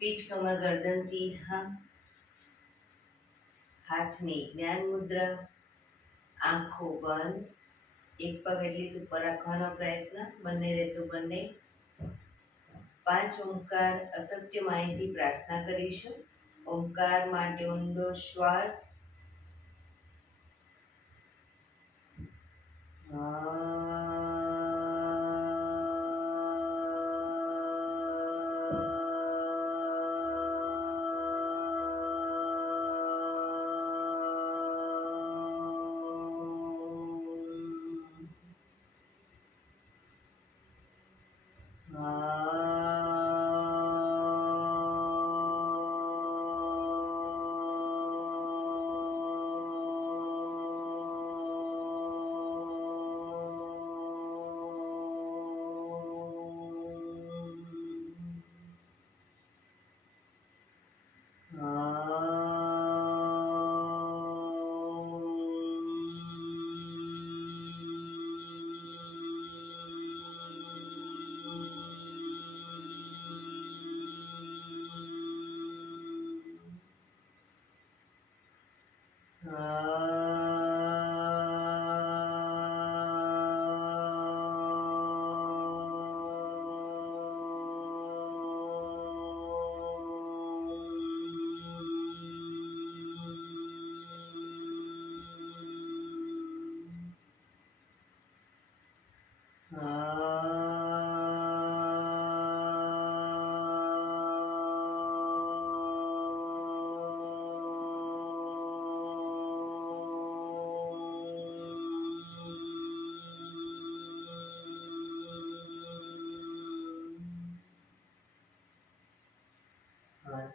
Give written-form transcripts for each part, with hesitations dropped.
पीठ कमर गर्दन सीधा, हाथनी ज्ञान मुद्रा, आंखों बंद, एक पग एटलीस्ट ऊपर रखવાનો પ્રયત્ન, બંને રહેતું બંને. 5 ઓમકાર અસત્ય માહિતી પ્રાર્થના કરીશું. ઓમકાર માટે ઊંડો શ્વાસ.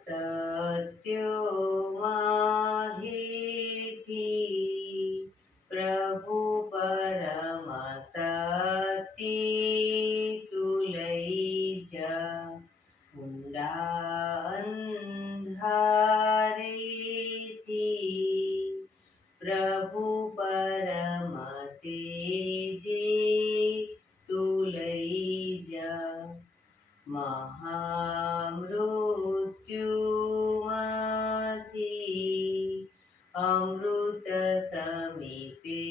સત્યો માહિતી પ્રભુ પરમ સતી તું લઈ જા, ઊંડા અંધારેથી પ્રભુ પરમ તેજે તું લઈ જા, મહામૃત્યુમાંથી અમૃત સમીપે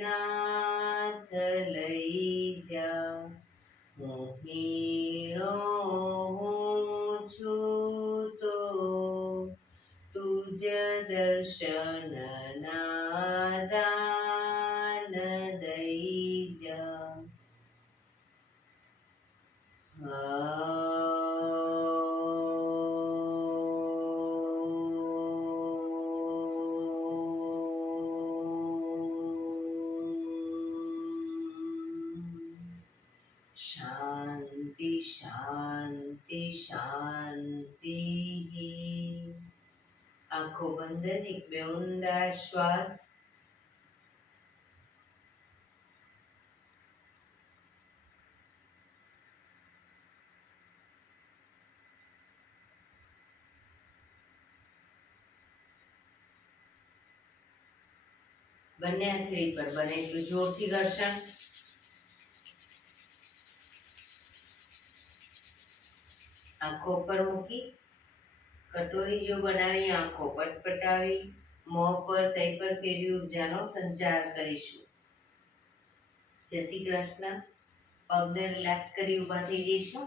નાથ લઈ જા, હું હીણો હું છું તો તુજ દર્શન ના દાન દઈ જા. શાંતિ શાંતિ શાંતિ. આંખો બંધ જ એક બે ઊંડા શ્વાસ. બંને હથેળી પર બને એટલું જોરથી ઘર્ષણ. આંખો પર મૂકી કટોરી જેવું બનાવી આંખો પટપટાવી મોં પર સહી પર ફેરવી ઉર્જાનો સંચાર કરીશું. જય શ્રી કૃષ્ણ. પગને રિલેક્સ કરી ઊભા થઈ જઈશું.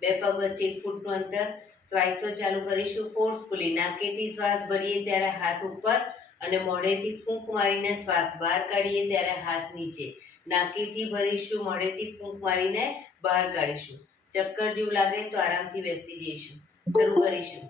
બે પગ વચ્ચે 1 ફૂટનું અંતર. શ્વાસો ચાલુ કરીશું ફોર્સફુલી. નાકેથી શ્વાસ ભરીએ ત્યારે હાથ ઉપર અને મોઢેથી ફૂંક મારીને શ્વાસ બહાર કાઢીએ ત્યારે હાથ નીચે. નાકેથી ભરીશું, મોઢેથી ફૂંક મારીને બહાર કાઢીશું. ચક્કર જેવું લાગે તો આરામથી બેસી જઈશું. શરૂ કરીશું.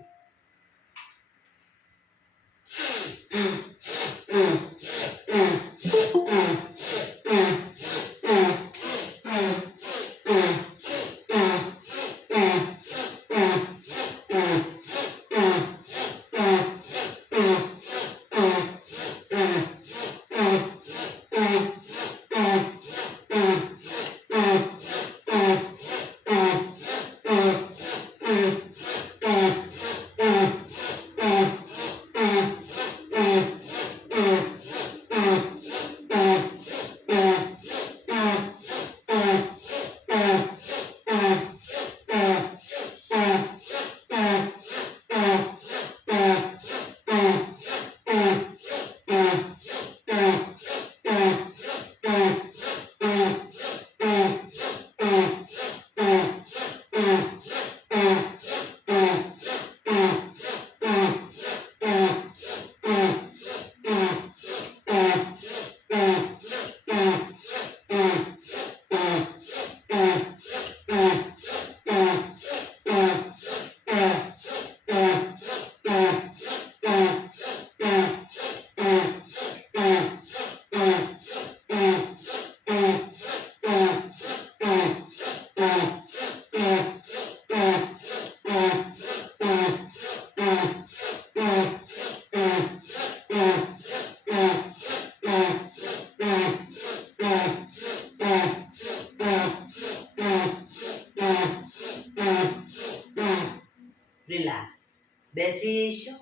રિલેક્સ. બેસી જઈશું.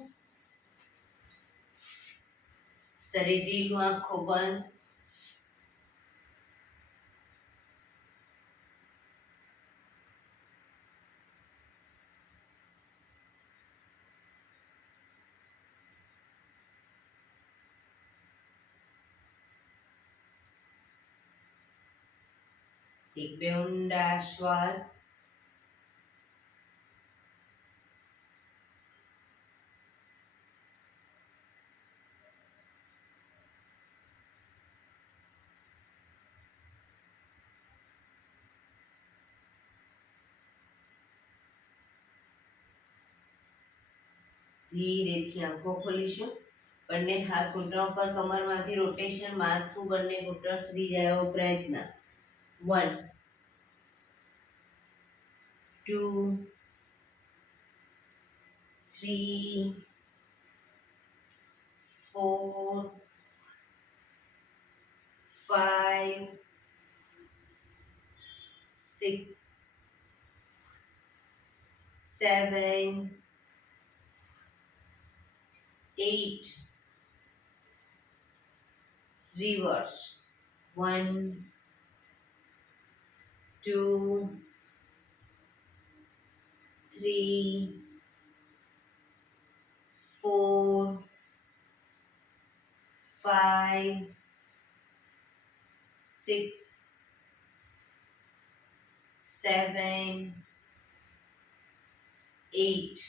શરીર ઢીલું, આંખો બંધ. એક બે ઊંડા શ્વાસ. ધીરેથી આંખો ખોલીશું. બંને હાથ ઘૂંટણ પર, કમરમાંથી રોટેશન, માથું બંને ઘૂંટણ સુધી જાય એવો પ્રયત્ન. 1 2 3 4 5 6 7 8. Reverse. 1 2 3 4 5 6 7 8.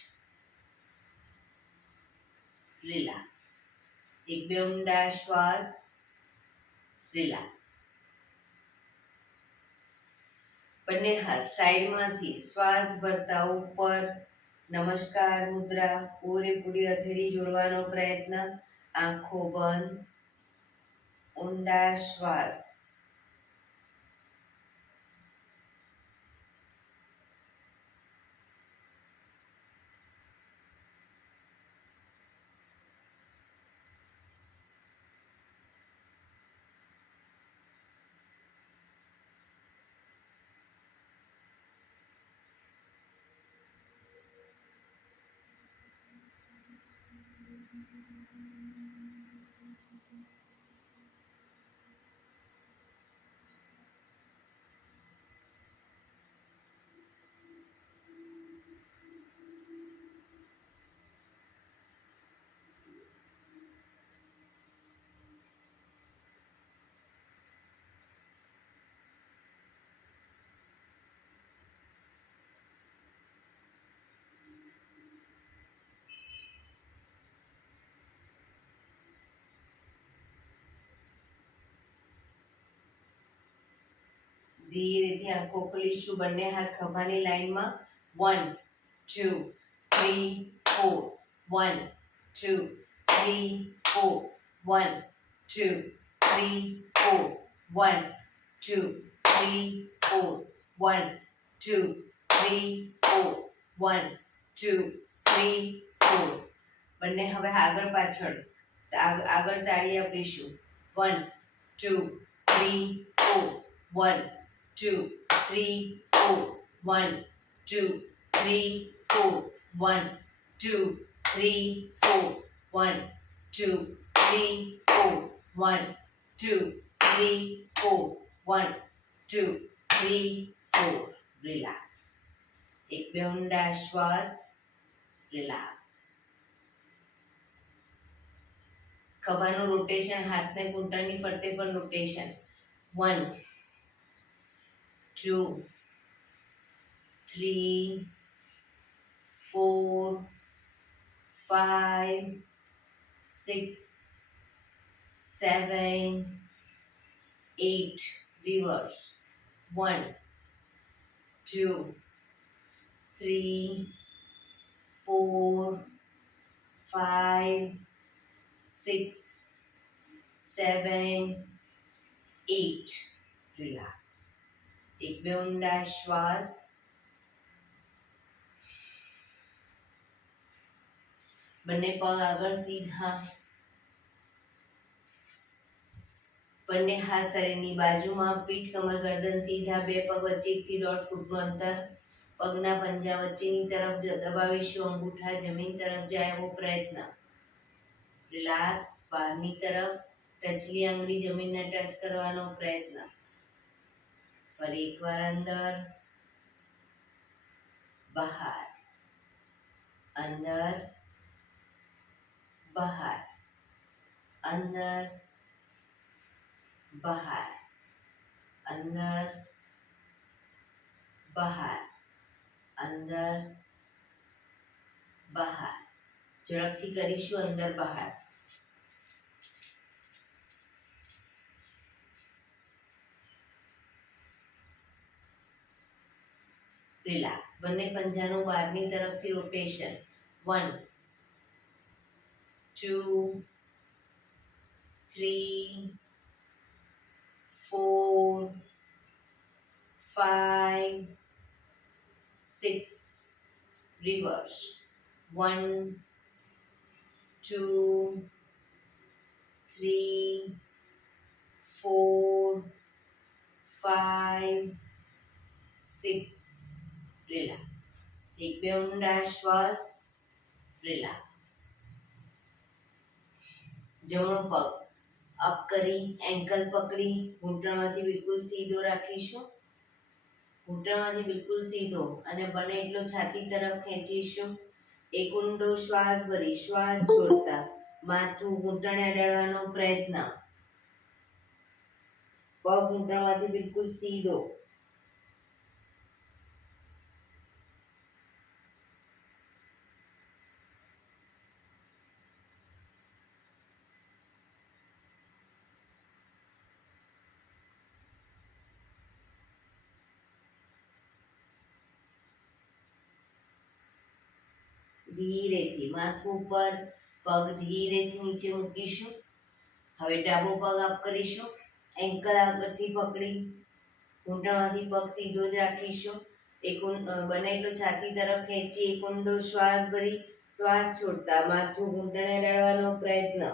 રિલેક્સ. એક બે ઊંડા શ્વાસ. રિલેક્સ. બંને હાથ સાઈડમાંથી શ્વાસ ભરતા ઉપર. નમસ્કાર મુદ્રા. પૂરેપૂરી હથેળી જોડવાનો પ્રયત્ન. આંખો બંધ. ઊંડા શ્વાસ. ધીરેથી આંખો ખોલીશું. બંને હાથ ખભાની લાઈનમાં. 1 2 3 4 1 2 3 4 1 2 3 4 1 2 3 4 1 2 3 4 1 2 3 4. બંને હવે આગળ પાછળ. આગળ તાળી આપીશું. 1 2 3 4 1 2 3 4 1 2 3 4 1 2 3 4 1 2 3 4 1 2 3 4 1 2 3 4. રિલેક્સ. એક બે ઊંડા શ્વાસ. રિલેક્સ. ખભાનું રોટેશન, હાથને ઘૂંટણની ફરતે પણ રોટેશન. 1 2 3 4 5 6 7 8. Reverse. 1 2 3 4 5 6 7 8. રિલેક્સ. એક બે ઊંડા શ્વાસ. બંને પગ આગળ સીધા, બંને હાથ શરીરની બાજુમાં, પીઠ કમર ગરદન સીધા, બે પગ વચ્ચે 1 થી 1.5 ફૂટનું અંતર, પગના પંજા વચ્ચેની તરફ દબાવીશું, અંગૂઠા જમીન તરફ જાય એવો પ્રયત્ન. રિલેક્સ. બહારની તરફ ટચલી આંગળી જમીનને ટચ કરવાનો પ્રયત્ન. ફરી એકવાર અંદર, બહાર, અંદર, બહાર, અંદર, બહાર, અંદર, બહાર, અંદર, બહાર. ઝડપથી કરીશું અંદર બહાર. રિલેક્સ. બંને પંજાનું બહારની તરફથી રોટેશન. 1 2 3 4 5 6. રિવર્સ. 1 2 3 4 5 6. રિલેક્સ. એક બે ઊંડા શ્વાસ. રિલેક્સ. જમણો પગ અપ કરી એન્કલ પકડી ઘૂંટણમાંથી બિલકુલ સીધો રાખીશું. ઘૂંટણમાંથી બિલકુલ સીધો અને બને એટલો છાતી તરફ ખેંચીશું. એક ઊંડો શ્વાસ ભરી શ્વાસ છોડતા માથું ઘૂંટણે અડાડવાનો પ્રયત્ન. પગ ઘૂંટણમાંથી બિલકુલ સીધો. ધીરેથી માથું ઉપર, પગ ધીરેથી નીચે મૂકીશું. હવે ડાબો પગ અપ કરીશું. એન્કલ આગળથી પકડી ઘૂંટણમાંથી પગ સીધો જ રાખીશું. બને એટલો છાતી તરફ ખેંચી એક ઊંડો શ્વાસ ભરી શ્વાસ છોડતા માથું ઘૂંટણે અડાડવાનો પ્રયત્ન.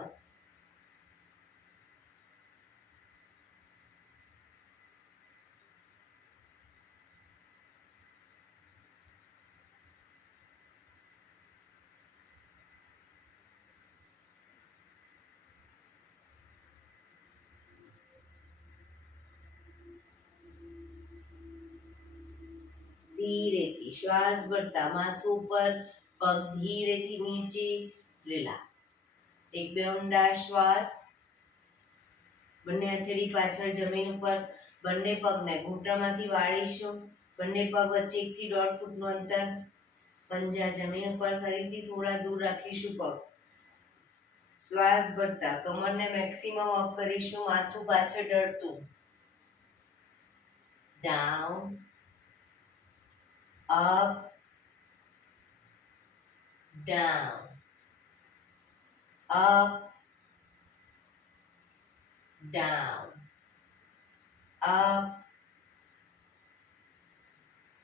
ધીરેથી શ્વાસ ભરતા માથું ઉપર, પગ ધીરેથી નીચે. રિલેક્સ. એક બે ઊંડા શ્વાસ. બંને હથેળી પાછળ જમીન ઉપર, બંને પગને ઘૂંટણમાંથી વાળીશું. બંને પગ વચ્ચે 1 થી 1.5 ફૂટનું અંતર, પંજા જમીન ઉપર, શરીરથી થોડા દૂર રાખીશું પગ. શ્વાસ ભરતા કમરને મેક્સિમમ અપ કરીશું, માથું પાછળ ઢળતું. Down, up, down, up, down, up,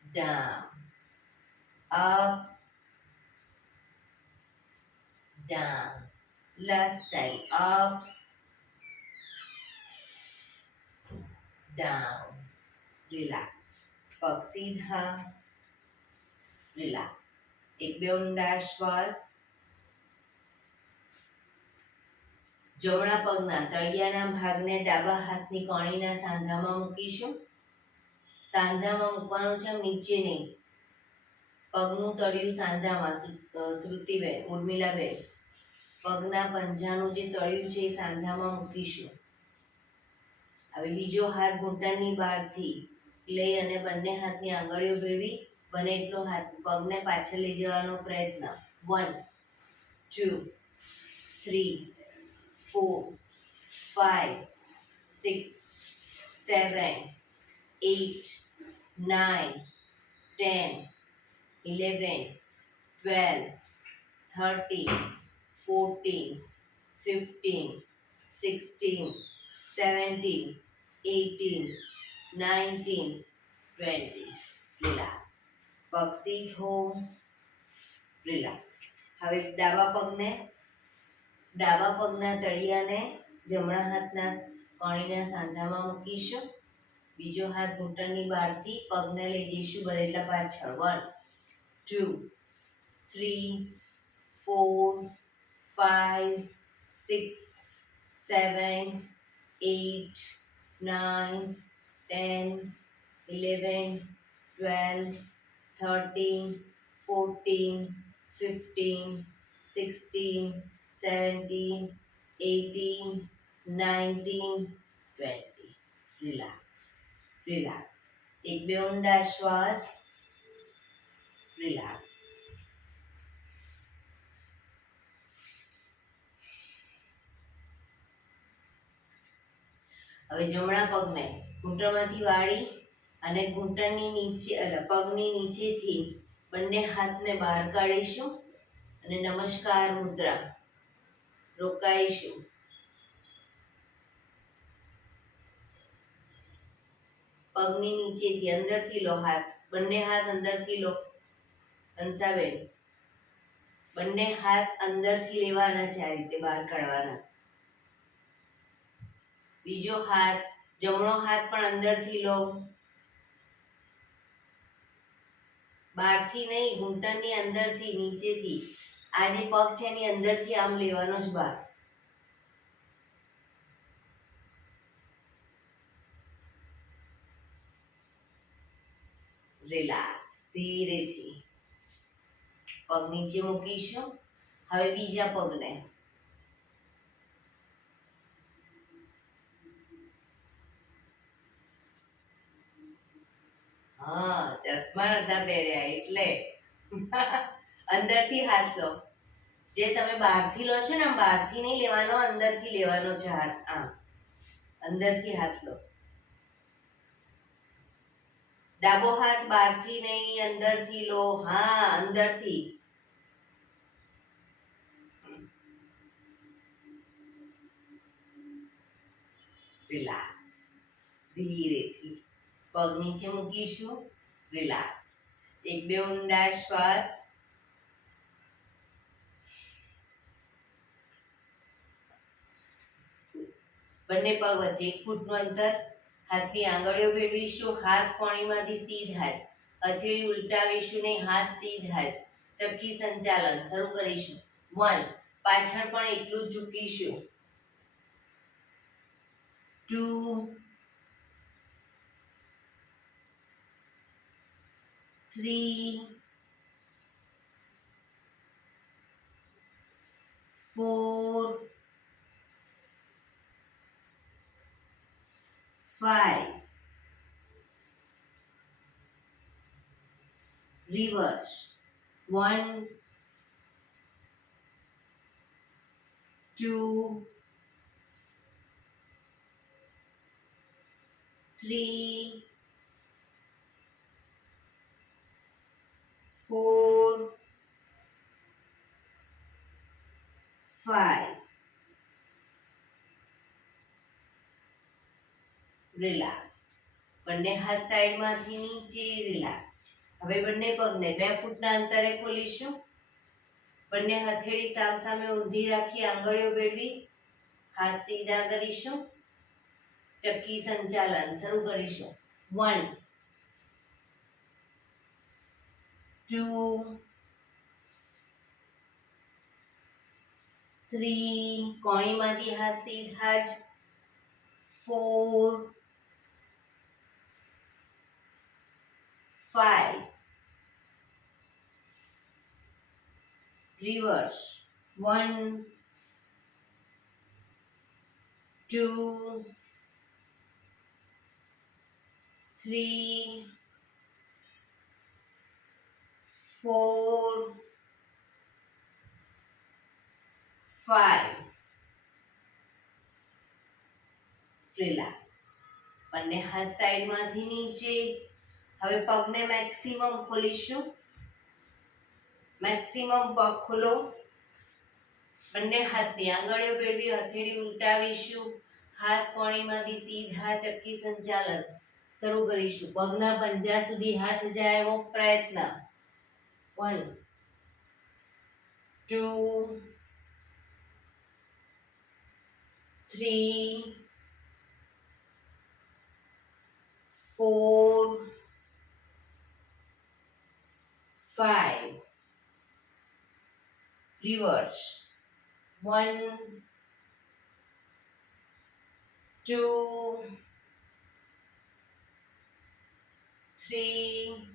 down, up, down. Last time. Up, down. Relax. પગ સીધા. રિલેક્સ. એક બે ઊંડા શ્વાસ. જમણા પગના તળિયાના ભાગને ડાબા હાથની કોણીના સાંધામાં મૂકીશું. સાંધામાં મૂકવાનું છે, નીચે નહીં. પગનું તળિયું સાંધામાં. શ્રુતિબેન, ઉર્મિલાબેન, પગના પંજાનું જે તળિયું છે એ સાંધામાં મૂકીશું. હવે બીજો હાથ ઘૂંટણની બહારથી લઈ અને બંને હાથની આંગળીઓ ભેળવી બને એટલો હાથ પગને પાછળ લઈ જવાનો પ્રયત્ન. 1 2 3 4 5 6 7 8 9 10 11 12 13 14 15 16 17 18 19 20. રિલેક્સ. પગ સીધો. રિલેક્સ. હવે ડાબા પગના તળિયાને જમણા હાથના કોણીના સાંધામાં મૂકીશું. બીજો હાથ ઘૂંટણની બહારથી પગને લઈ જઈશું બનેલા પાછળ. 1 2 3 4 5 6 7 8 9 10 11 12 13 14 15 16 17 18 19 20. રિલેક્સ. એક બે ઊંડા શ્વાસ. રિલેક્સ. હવે જમણા પગને ઘૂંટણમાંથી વાળી અને ઘૂંટણની નીચે પગની નીચેથી બંને હાથને બહાર કાઢીશું અને નમસ્કાર મુદ્રા રોકાઈશું. પગની નીચેથી અંદરથી લો હાથ, બંને હાથ અંદરથી લો. હંસાબેન, બંને હાથ અંદરથી લેવાના છે, આ રીતે બહાર કાઢવાના. બીજો હાથ, જમણો હાથ પણ અંદરથી લો. બહારથી નહીં, ઘૂંટણની અંદરથી, નીચેથી. આ જે પગ છે એની અંદરથી આમ લેવાનો જ બહાર. રિલેક્સ. ધીરેથી પગ નીચે મૂકીશું. હવે બીજા પગને ચશ્મા નતા પહેર્યા એટલે અંદરથી હાથ લો. જે તમે બહારથી લો છો ને, બહારથી નહીં લેવાનો, અંદરથી લેવાનો છે હાથ. અંદરથી હાથ લો. ડાબો હાથ બહારથી નહીં, અંદરથી લો. અંદરથી. રિલેક્સ. ધીરેથી પગ નીચે મૂકીશું. રિલેક્સ. એક બે ઊંડા શ્વાસ. બંને પગ વચ્ચે 1 ફૂટનું અંતર. હાથની આંગળીઓ ભેળવીશું. હાથ કોણીમાંથી સીધા જ. હથેળી ઉલટાવીશું નહીં, હાથ સીધા જ. ચપકી સંચાલન શરૂ કરીશું. 1. પાછળ પણ એટલું જ ઝૂકીશું. 2 3 4 5. Reverse. 1 2 3 4 5. રિલેક્સ. બંને હાથ સાઈડમાંથી નીચે. રિલેક્સ. હવે બંને પગને 2 ફૂટના અંતરે ખોલીશું. બંને હથેળી સામસામે ઊંધી રાખી આંગળીઓ ભેળવી હાથ સીધા કરીશું. ચક્કી સંચાલન શરૂ કરીશું. 1 2 3. કોણીમાંથી હાથ સીધા જ. 4 5. Reverse. 1 2 3 4 5. રિલેક્સ. બંને હાથ સાઈડમાંથી નીચે. હવે પગને મેક્સિમમ ખોલીશું. મેક્સિમમ પગ ખોલો. બંને હાથની આંગળીઓ ભેળવી હથેળી ઉલટાવીશું. હાથ કોણીમાંથી સીધા. ચક્કી સંચાલન શરૂ કરીશું. પગના પંજા સુધી હાથ જાય એવો પ્રયત્ન. 1 2, 3, 4, 5. Reverse. 1, 2, 3,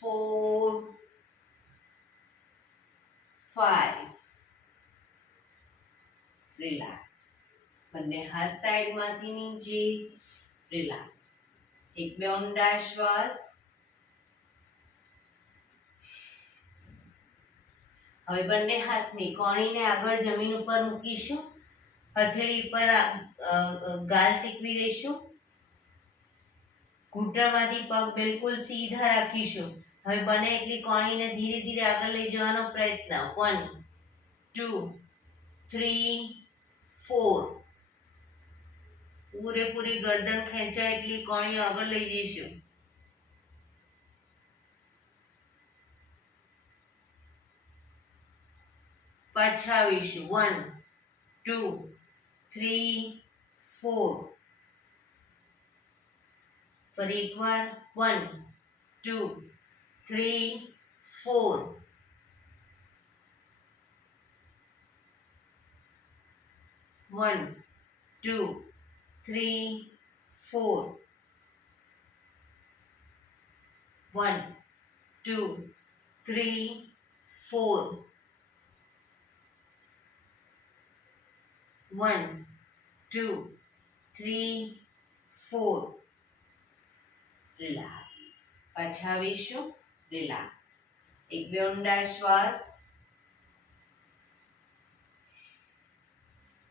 4, 5. રિલેક્સ. બંને હાથ સાઈડમાંથી નીચે. રિલેક્સ. એક બે ઊંડા શ્વાસ. હવે બંને હાથની કોણીને આગળ જમીન ઉપર મૂકીશું. હથેળી પર ગાલ ટેકવી દઈશું. ઘૂંટણમાંથી પગ બિલકુલ સીધા રાખીશું. હવે બને એટલી કોણીને ધીરે ધીરે આગળ લઈ જવાનો પ્રયત્ન. 1, 2, 3, 4. પૂરેપૂરી ગરદન ખેંચાય એટલી કોણી આગળ લઈ જઈશું. પાછા આવીશું. 1, 2, 3, 4. ફરી એકવાર. 1, 2, 3, 4. 1, 2, 3, 4. 1, 2, 3, 4. 1, 2, 3, 4. રિલેક્સ. પાછા આવીશું. રિલેક્સ. એક બે ઊંડા શ્વાસ.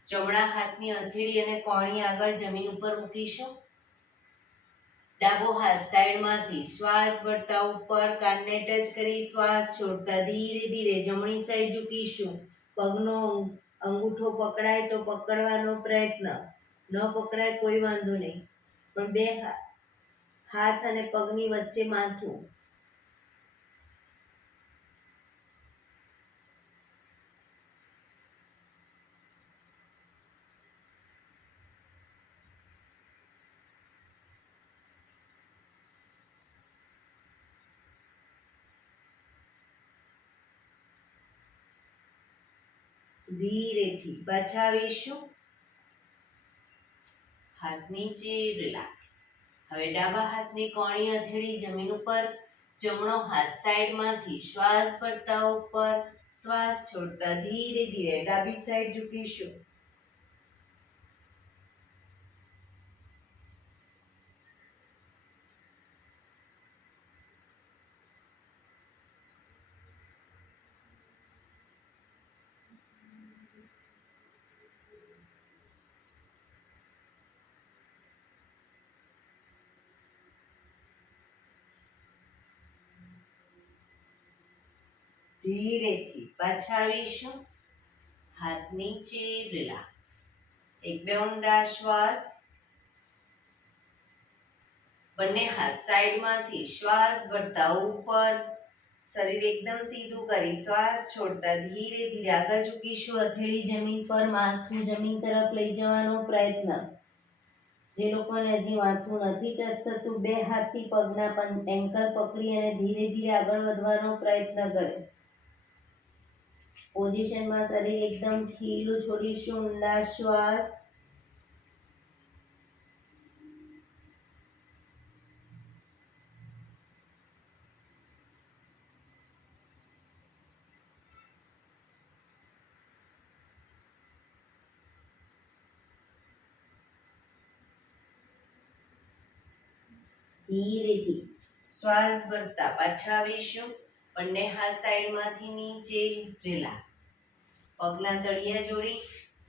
જમણા હાથની હથેળી અને કોણી આગળ જમીન ઉપર મૂકીશું. ડાબો હાથ સાઈડમાંથી શ્વાસ ભરતા ઉપર કાનને ટચ કરી શ્વાસ છોડતા ધીરે ધીરે જમણી સાઈડ ઝૂકીશું. પગનો અંગૂઠો પકડાય તો પકડવાનો પ્રયત્ન. ન પકડાય કોઈ વાંધો નહીં, પણ બે હાથ અને પગની વચ્ચે માથું. ધીરેથી પાછા આવીશું. હાથ નીચે. રિલેક્સ. હવે ડાબા હાથની કોણી હથેળી જમીન ઉપર. જમણો હાથ સાઈડમાંથી શ્વાસ ભરતા ઉપર શ્વાસ છોડતા ધીરે ધીરે ડાબી સાઈડ ઝૂકીશું. ધીરેથી પાછા આવીશું. હાથ નીચે. રિલેક્સ. એક બે ઊંડા શ્વાસ. બંને હાથ સાઈડમાંથી શ્વાસ ભરતા ઉપર. શરીર એકદમ સીધું કરી શ્વાસ છોડતા ધીરે ધીરે આગળ ઝૂકીશું. હથેળી જમીન પર, માથું જમીન તરફ લઈ જવાનો પ્રયત્ન. જે લોકોને હજી માથું નથી ટચ થતું, બે હાથથી પગના એન્કલ પકડી અને ધીરે ધીરે આગળ વધવાનો પ્રયત્ન કરે. પોઝિશનમાં શરીર એકદમ ઢીલું છોડીશું. ઊંડા શ્વાસ. ધીરેથી શ્વાસ ભરતા પાછા આવીશું. બંને હાથ સાઈડમાંથી નીચે. રિલેક્સ. પગના તળિયા જોડી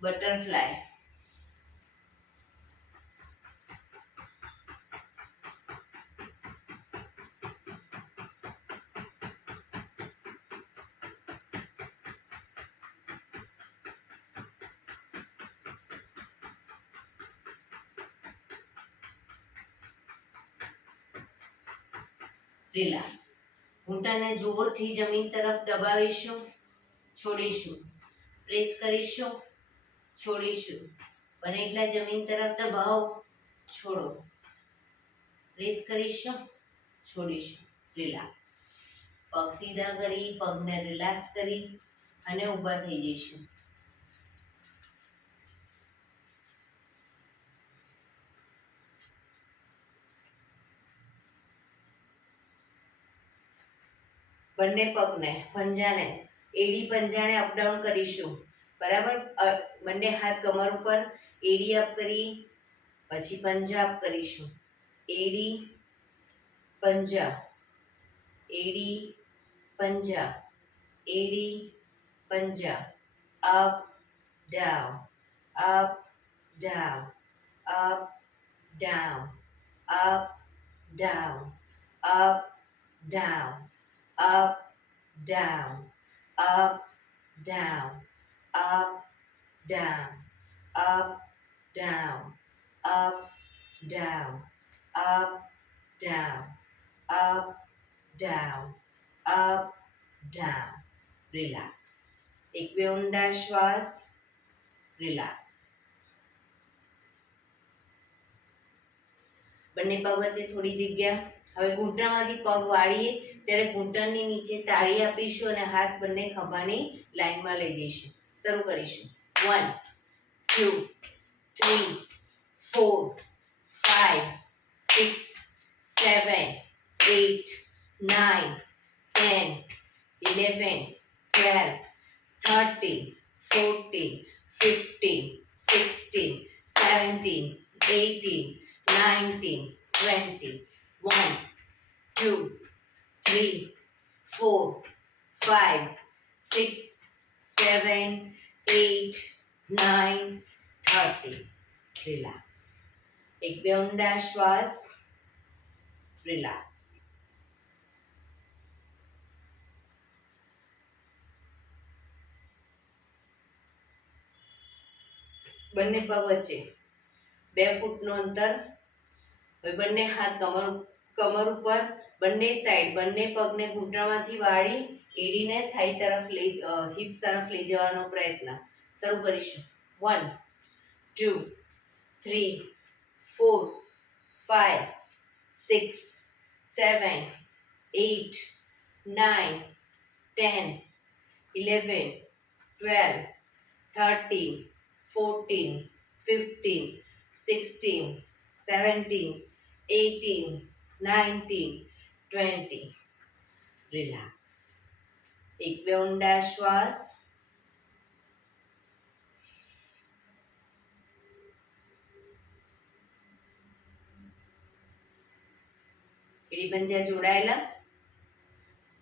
બટરફ્લાય. રિલેક્સ. ઘૂંટણને જોરથી જમીન તરફ દબાવીશું, છોડીશું, પ્રેસ કરીશું, છોડીશું, બને એટલા જમીન તરફ દબાવો, છોડો, પ્રેસ કરીશું, છોડીશું, રિલેક્સ. પગ સીધા કરી, પગને રિલેક્સ કરી અને ઊભા થઈ જઈશું. બંને પગને, પંજાને, એડી પંજાને અપડાઉન કરીશું. બરાબર, બંને હાથ કમર ઉપર, એડી અપ કરી, પછી પંજા અપ કરીશું. એડી પંજા, એડી પંજા, એડી પંજા, up down, up down, up down, up down, up down, up, down, up, down, up, down, up, down, up, down, up, down, up, down, up, down. Relax. એક બે ઊંડા શ્વાસ. રિલેક્સ. બંને પગ વચ્ચે થોડી જગ્યા. હવે ઘૂંટણમાંથી પગ વાળીએ ત્યારે ઘૂંટણની નીચે તાળી આપીશું અને હાથ બંને ખભાની લાઈનમાં લઈ જઈશું. શરૂ કરીશું. 1 2 3 4 5 6 7 8 9 10 11 12 13 14 15 16 17 18 19 20 1 2 3 4 5 6 7 8 9 30. રિલેક્સ. એક બે ઊંડા શ્વાસ. રિલેક્સ. બંને પગ વચ્ચે 2 ફૂટનું અંતર. હવે બંને હાથ કમર ઉપર, બંને સાઈડ, બંને પગને ઘૂંટણમાંથી વાળી એડીને થાઈ તરફ હિપ્સ તરફ લઈ જવાનો પ્રયત્ન. શરૂ કરીશું. 1 2 3 4 5 6 7 8 9 10 11 12 13 14 15 16 17 18 19 20. રિલેક્સ. એક બે ઊંડા શ્વાસ. એડી પંજા જોડાયેલા.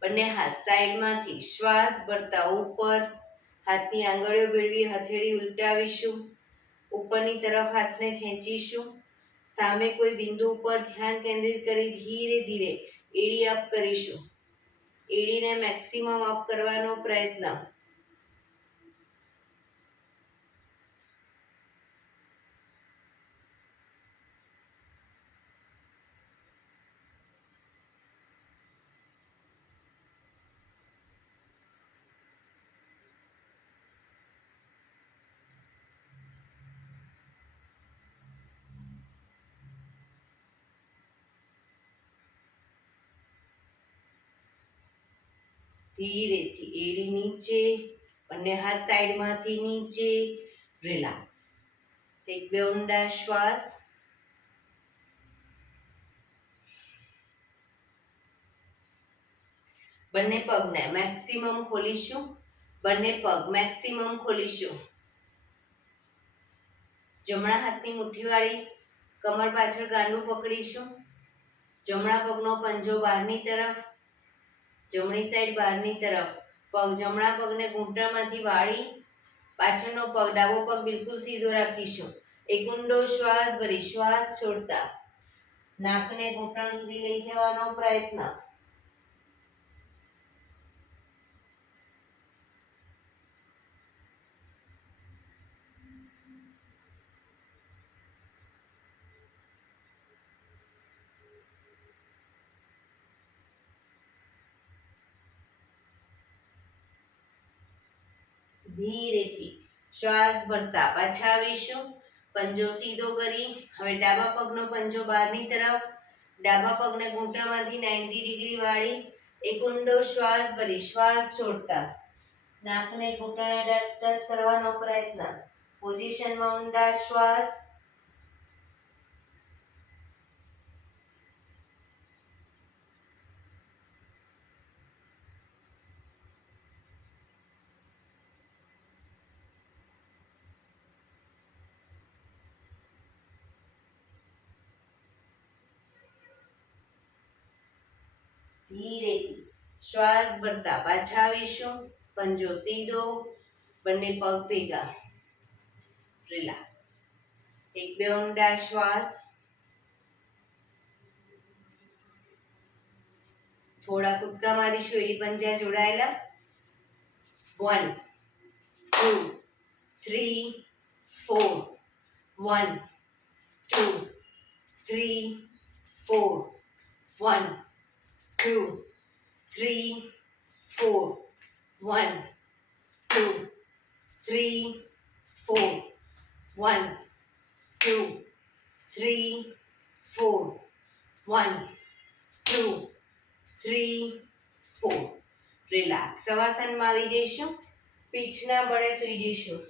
બંને હાથ સાઈડમાંથી શ્વાસ ભરતા ઉપર, હાથની આંગળીઓ ભેળવી હથેળી ઉલટાવીશું. ઉપરની તરફ હાથને ખેંચીશું. સામે કોઈ બિંદુ ઉપર ધ્યાન કેન્દ્રિત કરી ધીરે ધીરે એડી અપ કરીશું. એડીને મેક્સિમમ અપ કરવાનો પ્રયત્ન. ધીરેથી એડી નીચે, બંને હાથ સાઈડમાંથી નીચે. રિલેક્સ. એક બે ઊંડા શ્વાસ. બંને પગને મેક્સિમમ ખોલીશું. બંને પગ મેક્સિમમ ખોલીશું. જમણા હાથની મુઠ્ઠી વાળી કમર પાછળ ગાંડું પકડીશું. જમણા પગનો પંજો બહારની તરફ, જમણી સાઈડ બહારની તરફ. પગ જમણા પગને ઘૂંટણમાંથી વાળી પાછળનો પગ ડાબો પગ બિલકુલ સીધો રાખીશું. એક ઊંડો શ્વાસ ભરી શ્વાસ છોડતા નાકને ઘૂંટણ સુધી લઈ જવાનો પ્રયત્ન. ધીરેથી શ્વાસ ભરતા પાછા આવીશું. પંજો સીધો કરી હવે ડાબા પગનો પંજો બહારની તરફ, ડાબા પગને ઘૂંટણમાંથી 90 ડિગ્રી વાળી એક ઊંડો શ્વાસ ભરી શ્વાસ છોડતા નાકને ઘૂંટણે ટચ કરવાનો પ્રયત્ન. પોઝિશનમાં ઊંડા શ્વાસ. ધીરેથી શ્વાસ ભરતા પાછા આવીશું. પંજો સીધો, બંને પગ ભેગા. રિલેક્સ. એક બે ઊંડા શ્વાસ. થોડા કૂદકા મારીશું. એડી પંજા જોડાયેલા. 1 2 3 4 1 2 3 4 1 2 3 4 1 2 3 4 1 2 3 4 1 2 3 4. રિલેક્સ. શવાસનમાં આવી જઈશું. પીઠના બળે સૂઈ જઈશું.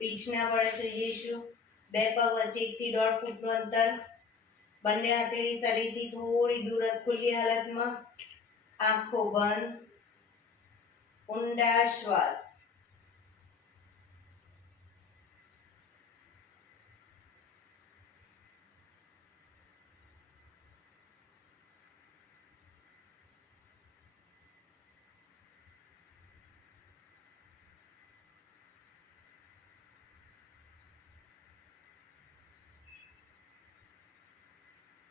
પીઠના બળે સૂઈ જઈશું. બે પગ વચ્ચે 1 થી 1.5 ફૂટનું અંતર. બંને હથેળી શરીરથી થોડી દૂર ખુલ્લી હાલતમાં. આંખો બંધ. ઊંડા શ્વાસ.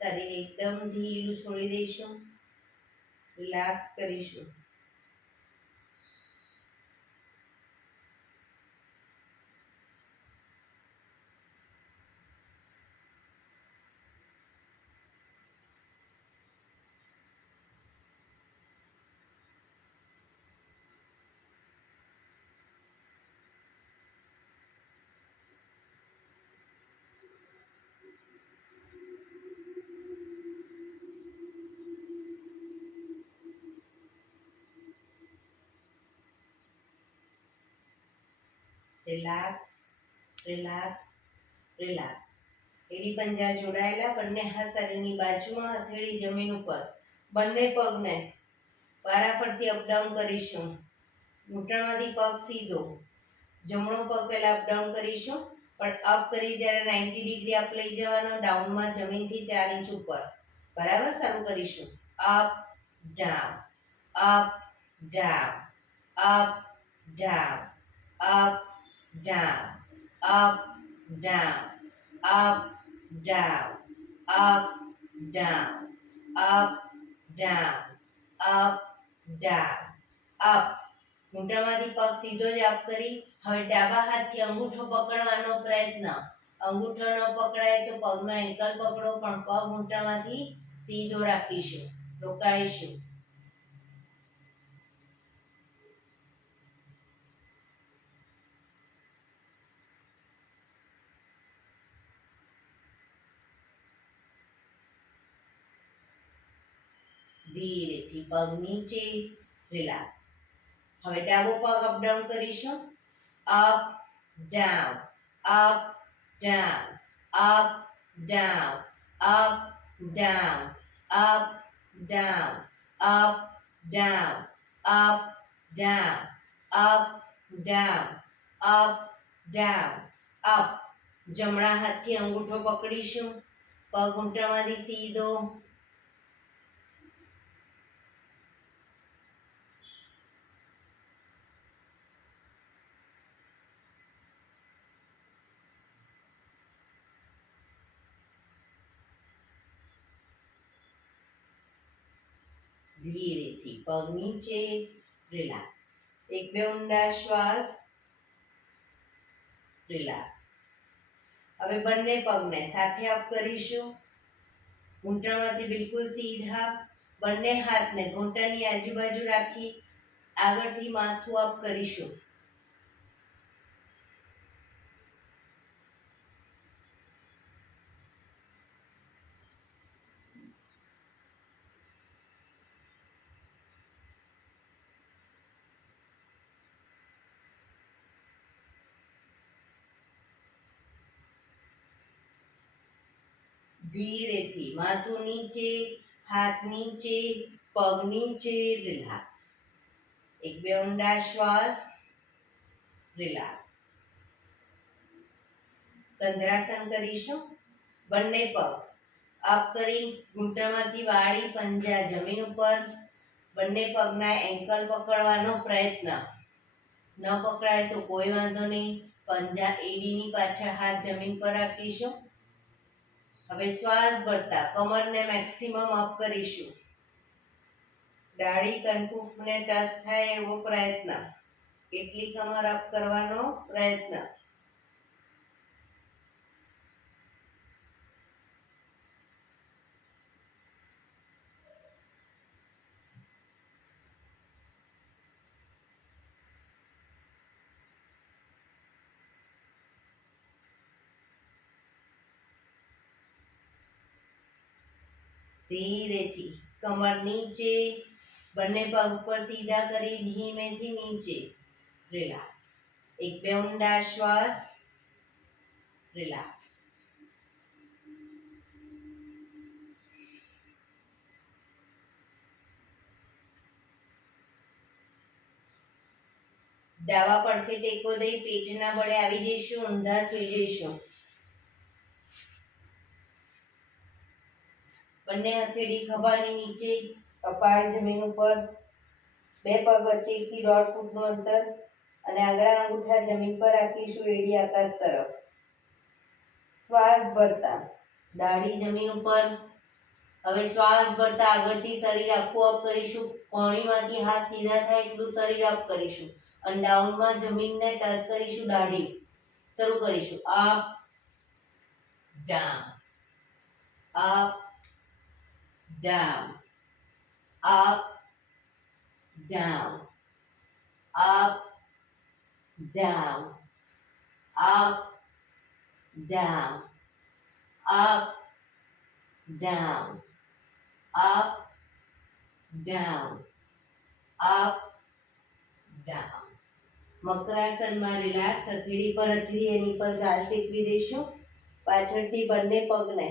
શરીર એકદમ ઢીલું છોડી દઈશું. રિલેક્સ કરીશું. Relax, relax, relax. એડી પંજા જોડાયેલા. બંને હાથ શરીરની બાજુમાં, હથેળી જમીન ઉપર. બંને પગને વારાફરતી અપડાઉન કરીશું. ઘૂંટણમાંથી પગ સીધો. જમણો પગ પહેલા અપડાઉન કરીશું, પણ અપ કરી ત્યારે 90 ડિગ્રી અપ લઈ જવાનો. ડાઉનમાં જમીનથી 4 ઇંચ ઉપર. બરાબર. શરૂ કરીશું. Up down, up down, up down, up down, up, down, up, down, up, down, up, down, up, down, up. ઘૂંટણમાંથી પગ સીધો જ અપ કરી હવે ડાબા હાથથી અંગૂઠો પકડવાનો પ્રયત્ન. અંગૂઠો ન પકડાય તો પગનો એન્કલ પકડો, પણ પગ ઘૂંટણમાંથી સીધો રાખીશું. રોકાઈશું. ધીરેથી પગ નીચે. રિલેક્સ. હવે ડાબો પગ અપડાઉન કરીશું. Up down, up down, up down, up down, up down, up down, up down, up down, up down, up. જમણા હાથથી અંગૂઠો પકડીશું. પગ ઘૂંટણમાંથી સીધો. ધીરેથી પગ નીચે. રિલેક્સ. એક બે ઊંડા શ્વાસ. રિલેક્સ. હવે બંને પગને સાથે અપ કરીશું. ઘૂંટણમાંથી બિલકુલ સીધા. બંને હાથને ઘૂંટણની આજુબાજુ રાખી આગળથી માથું અપ કરીશું. ધીરેથી માથું નીચે, હાથ નીચે, પગ નીચે, રિલેક્સ. એક બે ઊંડા શ્વાસ, રિલેક્સ. કંદ્રાસન કરીશું. બંને પગ અપ કરી ઘૂંટણમાંથી વાળી પંજા જમીન ઉપર. બંને પગના એન્કલ પકડવાનો પ્રયત્ન. ન પકડાય તો કોઈ વાંધો નહીં. પંજા એડીની પાછળ હાથ જમીન પર રાખીશું. હવે શ્વાસ ભરતા કમરને મેક્સિમમ અપ કરીશું. દાઢી કંઠુફને ટચ થાય એવો પ્રયત્ન. એટલી કમર અપ કરવાનો પ્રયત્ન. ધીરેથી કમર નીચે, બંને પગ ઉપર સીધા કરી ધીમેથી નીચે, રિલેક્સ. એક બે ઊંડા શ્વાસ, રિલેક્સ. ડાબા પડખે ટેકો દઈ પેટના બળે આવી જઈશું, ઊંધા સુઈ જઈશું. બંને હથેળી ખભાની નીચે, કપાળ જમીન ઉપર. બે પગ વચ્ચે 1 થી 1.5 ફૂટનું અંતર અને આંગળા અંગૂઠા જમીન પર રાખીશું, એડી આકાશ તરફ. શ્વાસ ભરતા દાઢી જમીન ઉપર. હવે શ્વાસ ભરતા આગળથી શરીર આખું અપ કરીશું. કોણીમાંથી હાથ સીધા થાય એટલું શરીર અપ કરીશું અને ડાઉનમાં જમીનને ટચ કરીશું. દાઢી શરૂ કરીશું. Up down, up down, up, down, up, down, up, down, up, down, up, down, up, down. મકરાસનમાં રિલેક્સ. હથેળી પર હથેળી એની પર ગાલ ટેકવી દઈશું. પાછળથી બંને પગને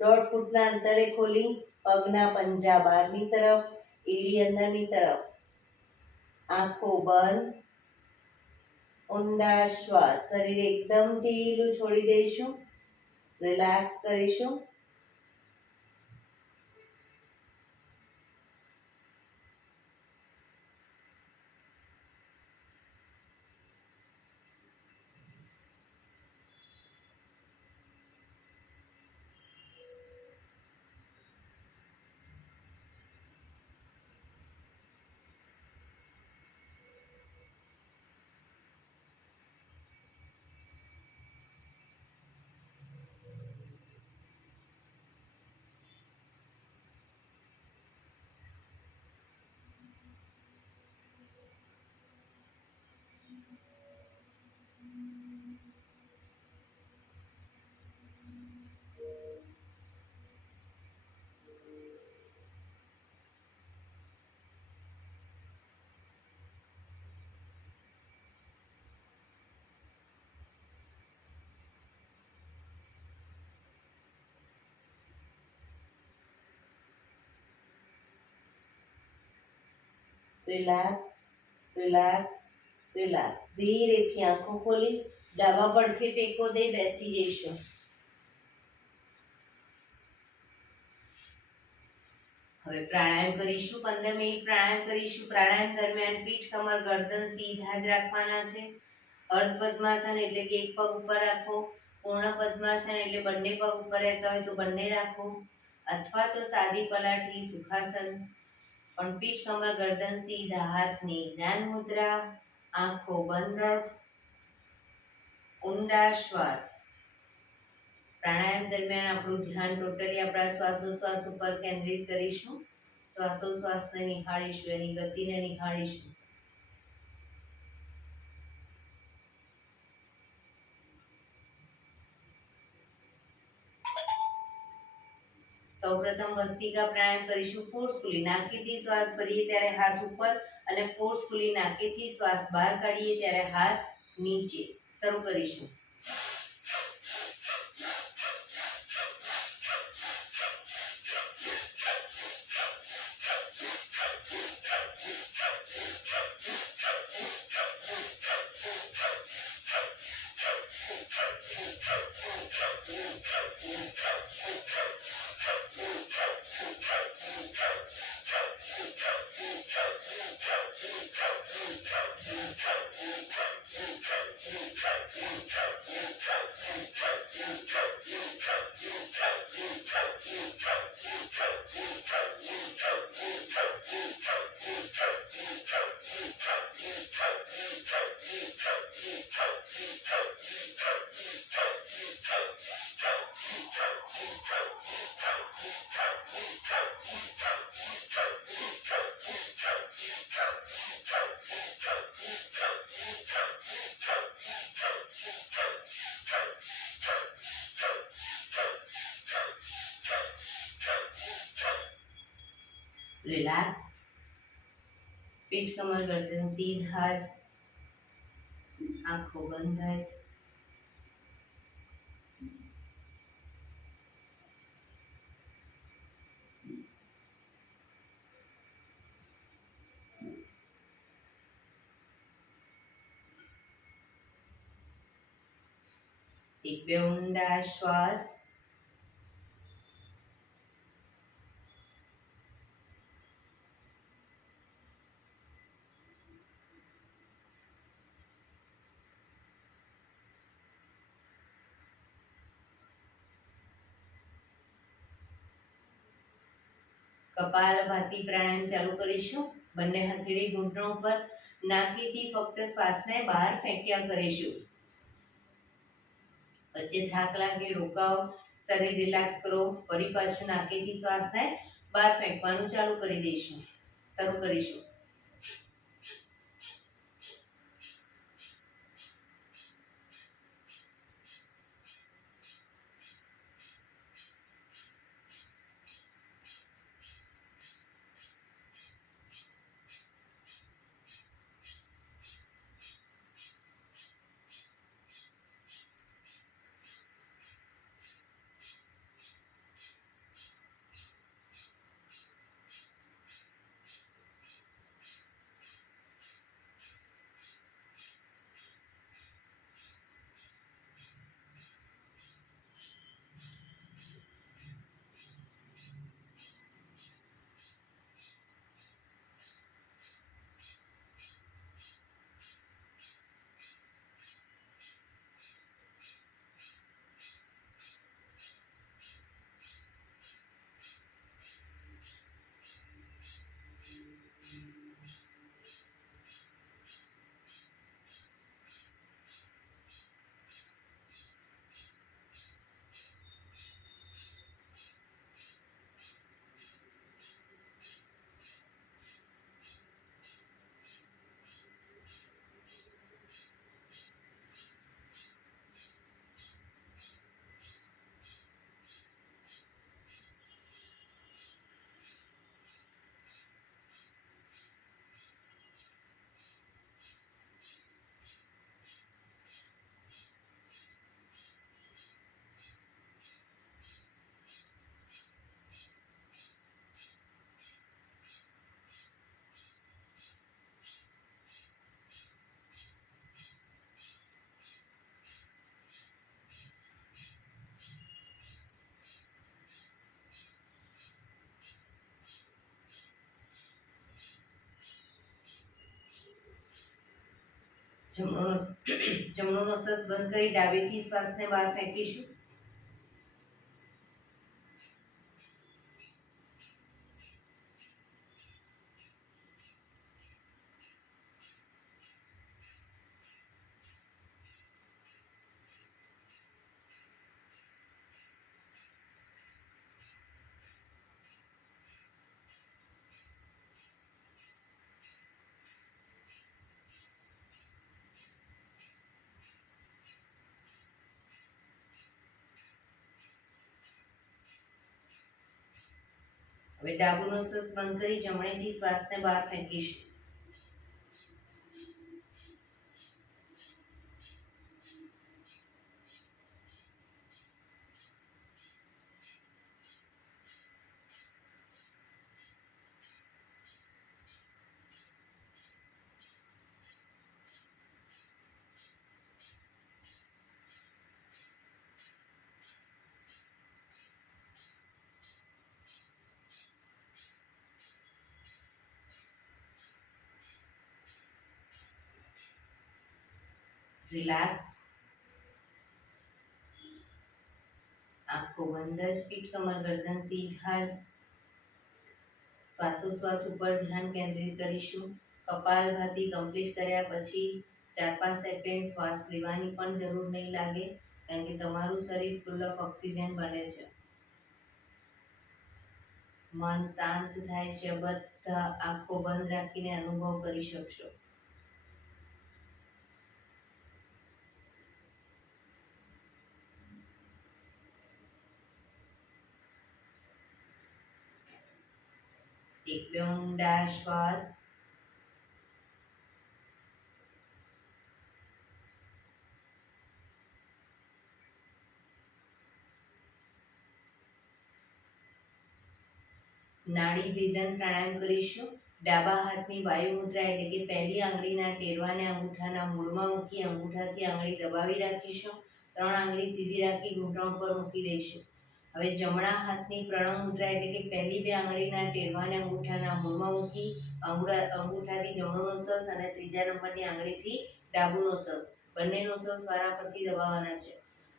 1.5 ફૂટના અંતરે ખોલી પગના પંજા બહારની તરફ, એડી અંદરની તરફ. આંખો બંધ. ઊંડા શ્વાસ. શરીર એકદમ ઢીલું છોડી દઈશું, રિલેક્સ કરીશું. Relax, relax, relax. ધીરેથી આંખો ખોલી ડાબા પડખે ટેકો દઈ બેસી જઈશું. હવે પ્રાણાયામ કરીશું. 15 મિનિટ પ્રાણાયામ કરીશું. પ્રાણાયામ દરમિયાન પીઠ, કમર, ગરદન સીધા જ રાખવાના છે. અર્ધ પદ્માસન એટલે કે એક પગ ઉપર રાખો. પૂર્ણ પદ્માસન એટલે બંને પગ ઉપર રહેતા હોય તો બંને રાખો, અથવા તો સાદી પલાઠી સુખાસન. પણ પીઠ, કમર, ગરદન સીધા. હાથની જ્ઞાન મુદ્રા. આંખો બંધ જ. ઊંડા શ્વાસ. પ્રાણાયામ દરમિયાન આપણું ધ્યાન ટોટલી આપણા શ્વાસોશ્વાસ ઉપર કેન્દ્રિત કરીશું. શ્વાસોશ્વાસને નિહાળીશું, એની ગતિને નિહાળીશું. સૌપ્રથમ ભસ્ત્રિકા પ્રાણાયામ કરીશું ફોર્સફુલી. નાકેથી શ્વાસ ભરીએ ત્યારે હાથ ઉપર અને ફોર્સફુલી નાકેથી શ્વાસ બહાર કાઢીએ ત્યારે હાથ નીચે. શરૂ કરીશું. રિલેક્સ. પીઠ કમર ગરદન સીધા જ. આંખો બંધ જ. એક બે ઊંડા શ્વાસ. કપાલભાતી પ્રાણાયામ ચાલુ કરીશું. બંને હથેળી ઘૂંટણો પર. નાકેથી ફક્ત શ્વાસને બહાર ફેંક્યા કરીશું. વચ્ચે થાક લાગે રોકાઓ, શરીર રિલેક્સ કરો. ફરી પાછું નાકેથી શ્વાસને બહાર ફેંકવાનું ચાલુ કરી દઈશું. શરૂ કરીશું. જમણો નોસસ બંધ કરી ડાબેથી શ્વાસને બહાર ફેંકીશું. હવે ડાબુ નોસ્ટ્રલ્સ બંધ કરી જમણેથી શ્વાસને બહાર ફેંકીશું. રિલેક્સ. આંખો બંધ જ, પીઠ કમર ગરદન સીધા જ. શ્વાસોશ્વાસ ઉપર ધ્યાન કેન્દ્રિત કરીશું. કપાલભાતિ કમ્પ્લીટ કર્યા પછી 4-5 સેકન્ડ શ્વાસ લેવાની પણ જરૂર નહીં લાગે, કારણ કે તમારું શરીર ફૂલ ઓફ ઓક્સિજન બને છે. મન શાંત થાય છે. બધા આંખો બંધ રાખીને અનુભવ કરી શકશો. એક બે ઊંડા શ્વાસ. નાડી ભેદન પ્રાણાયામ કરીશું. ડાબા હાથની વાયુ મુદ્રા એટલે કે પહેલી આંગળીના ટેરવાને અંગૂઠાના મૂળમાં મૂકી અંગૂઠાથી આંગળી દબાવી રાખીશું. 3 આંગળી સીધી રાખી ઘૂંટણ પર મૂકી દઈશું. હવે જમણા હાથની પ્રણવ મુદ્રા એટલે કે પહેલી 2 આંગળીના ટેરવાને અંગૂઠાના મૂળમાં મૂકી અંગૂઠાથી જમણો નોસ્ટ્રલ્સ અને ત્રીજા નંબરની આંગળીથી ડાબુ નોસ્ટ્રલ્સ, બંને નોસ્ટ્રલ્સ વારાફરતી દબાવવાના છે.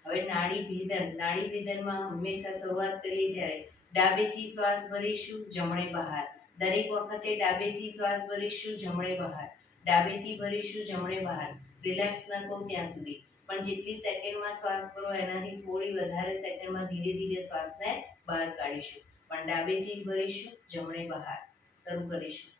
હવે નાડી ભેદન. નાડી ભેદનમાં હંમેશા શરૂઆત કરીએ ત્યારે ડાબેથી શ્વાસ ભરીશું, જમણે બહાર. દરેક વખતે ડાબેથી શ્વાસ ભરીશું, જમણે બહાર. ડાબેથી ભરીશું, જમણે બહાર. રિલેક્સ ન કહું ત્યાં સુધી. પણ જેટલી સેકન્ડમાં શ્વાસ ભરો એનાથી થોડી વધારે સેકન્ડમાં ધીરે ધીરે શ્વાસને બહાર કાઢીશું. પણ ડાબેથી જ ભરીશું, જમણે બહાર. શરૂ કરીશું.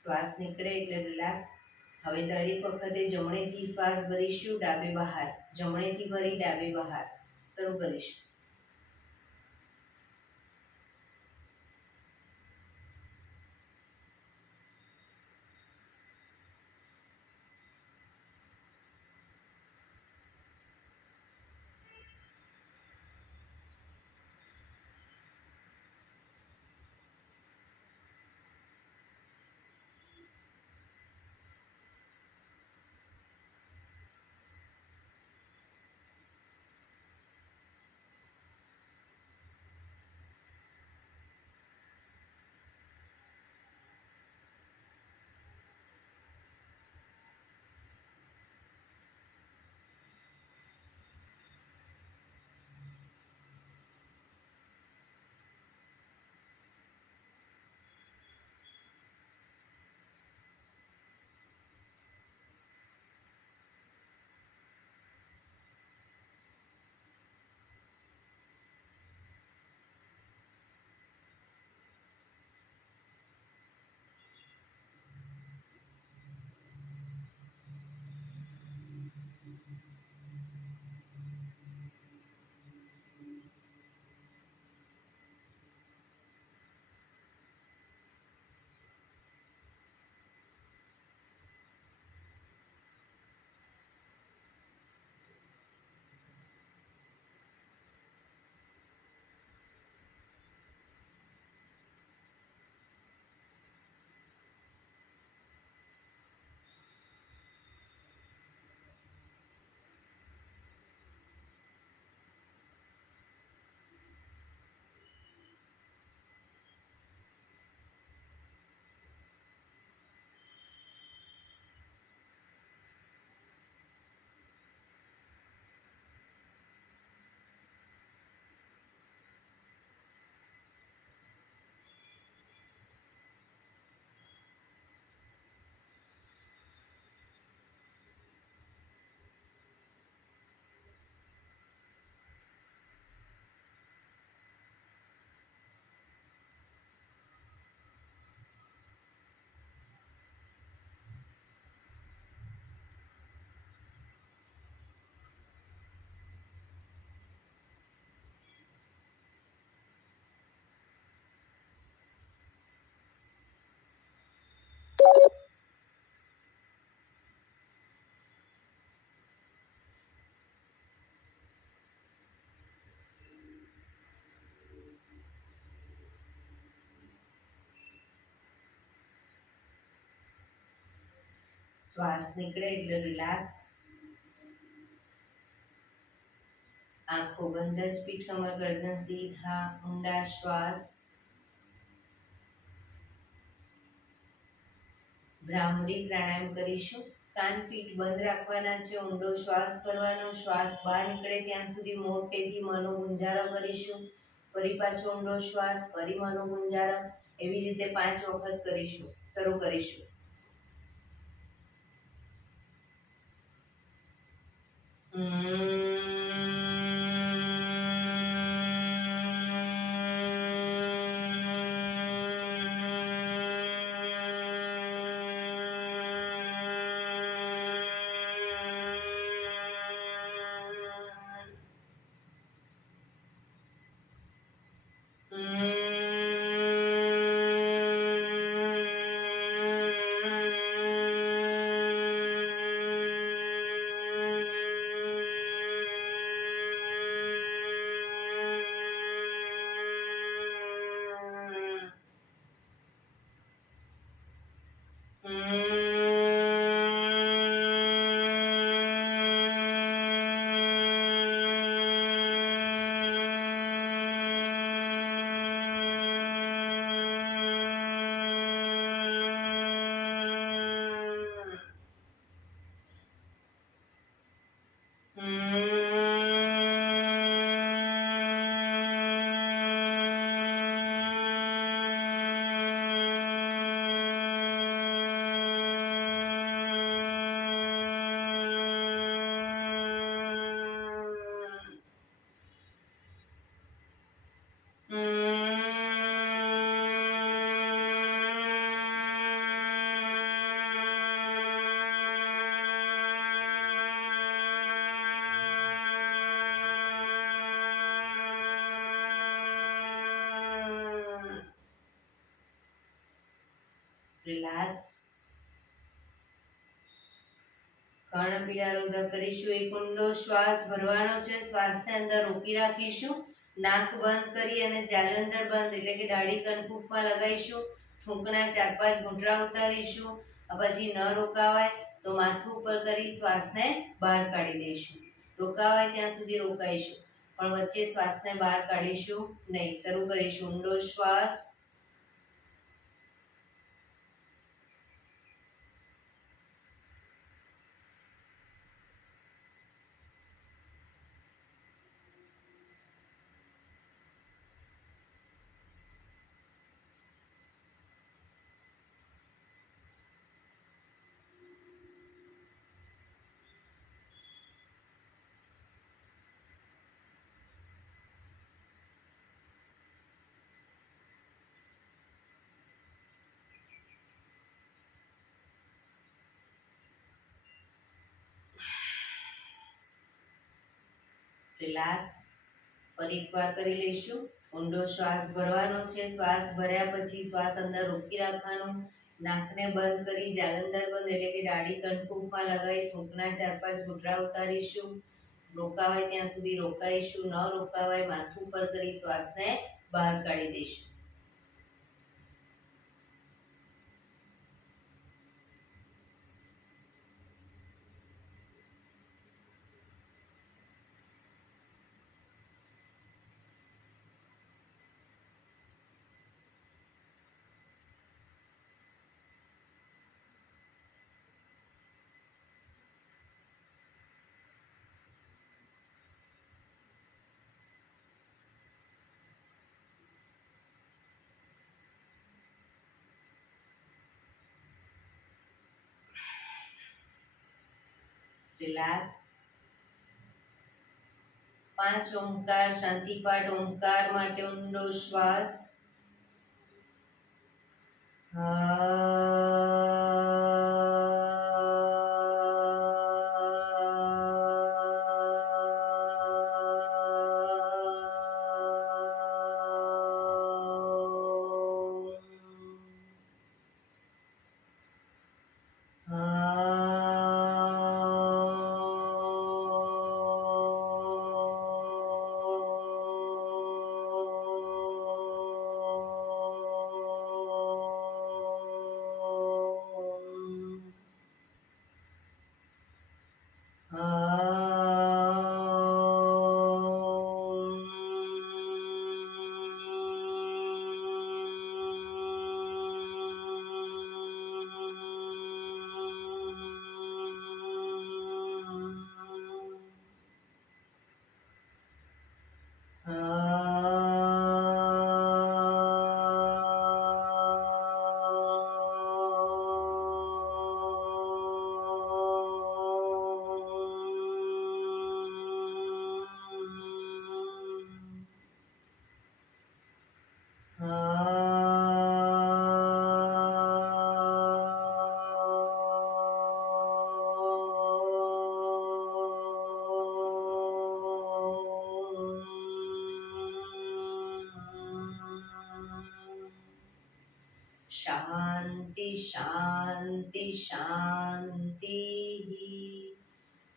શ્વાસ નીકળે એટલે રિલેક્સ. હવે દરેક વખતે જમણેથી શ્વાસ ભરીશું, ડાબે બહાર. જમણેથી ભરી ડાબે બહાર. શરૂ કરીશું. શ્વાસ નીકળે એટલે રિલેક્સ. આંખો બંધ જ, પીઠ કમર ગરદન સીધા, ઊંડા શ્વાસ. ભ્રામરી પ્રાણાયામ કરીશું. કાન ફીટ બંધ રાખવાના છે, ઊંડો શ્વાસ કરવાનો. શ્વાસ બહાર નીકળે ત્યાં સુધી મોટેથી મનોગુંજારો કરીશું. ફરી પાછો ઊંડો શ્વાસ, ફરી મનોગુંજારો. એવી રીતે 5 વખત કરીશું. શરૂ કરીશું. રિલેક્સ. કર્ણપીડા રોધક કરીશું. એક ઊંડો શ્વાસ ભરવાનો છે, શ્વાસને અંદર રોકી રાખીશું. નાક બંધ કરી અને જાલંધર બંધ એટલે કે દાઢી કનકુફમાં લગાવીશું. થૂંકના 4-5 ઘૂંટડા ઉતારીશું. પછી ન રોકાવાય તો માથું ઉપર કરી શ્વાસને બહાર કાઢી દઈશું. રોકાવાય ત્યાં સુધી રોકાઈશું, પણ વચ્ચે શ્વાસને બહાર કાઢીશું નહીં. શરૂ કરીશું. ઊંડો શ્વાસ. રિલેક્સ. ફરી એકવાર કરી લઈશું. ઊંડો શ્વાસ ભરવાનો છે, શ્વાસ ભર્યા પછી શ્વાસ અંદર રોકી રાખવાનો. નાકને બંધ કરી જાલંધર બંધ એટલે કે દાઢી કનકુફમાં લગાવી થૂંકના 4-5 ઘૂંટડા ઉતારીશું. રોકાવાય ત્યાં સુધી રોકાઈશું. ન રોકાવાય માથું ઉપર કરી શ્વાસને બહાર કાઢી દઈશું. રિલેક્સ. 5 ઓમકાર શાંતિપાઠ. ઓમકાર માટે ઊંડો શ્વાસ. શાંતિ શાંતિ શાંતિ.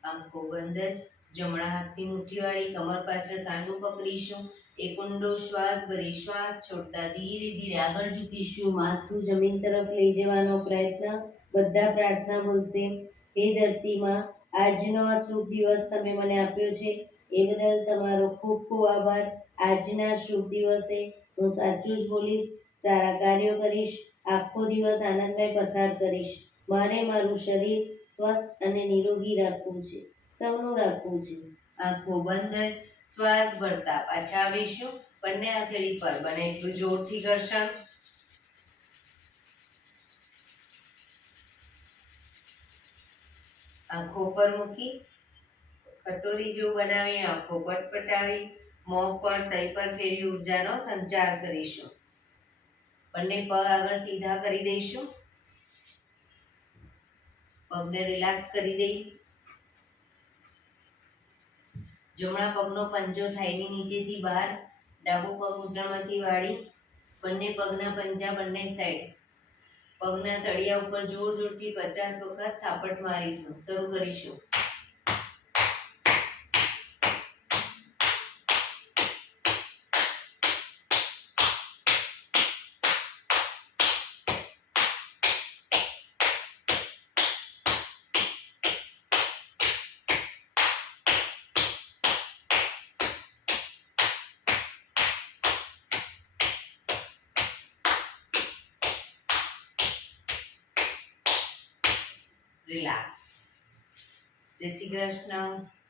આંખો બંધ જ. જમણા હાથની મુઠ્ઠીવાળી કમર પાછળ કાંડું પકડીશું. એક ઊંડો શ્વાસ ભરી શ્વાસ છોડતા ધીરે ધીરે આગળ ઝૂકીશું. માથું જમીન તરફ લઈ જવાનો પ્રયત્ન. બધા પ્રાર્થના બોલશે. હે ધરતીમાં, આજનો આ શુભ દિવસ તમે મને આપ્યો છે એ બદલ તમારો ખૂબ ખૂબ આભાર. આજના શુભ દિવસે હું સાચું જ બોલીશ, સારા કાર્યો કરીશ, આખો દિવસ આનંદમય પસાર કરીશ. મારે મારું શરીર સ્વસ્થ અને નિરોગી રાખવું છે, સૌનું રાખવું છે. આંખો બંધ જ. શ્વાસ ભરતા પાછા આવીશું. બંને હથેળી પર બને એટલું જોરથી ઘર્ષણ. આંખો પર મૂકી કટોરી જેવું બનાવી આંખો પટપટાવી મોં પર સહી પર ફેરવી ઉર્જાનો સંચાર કરીશું. બંને પગ આગળ સીધા કરી દઈશું. પગને રિલેક્સ કરી દઈ. જમણા પગનો પંજો થાઈની નીચેથી બહાર, ડાબો પગ ઘૂંટણમાંથી વાળી. બંને પગના પંજા બંને સાઈડ. પગના તળિયા ઉપર જોર જોરથી 50 વખત થાપટ મારીશું. શરૂ કરીશું. રિલેક્સ. જય શ્રી કૃષ્ણ.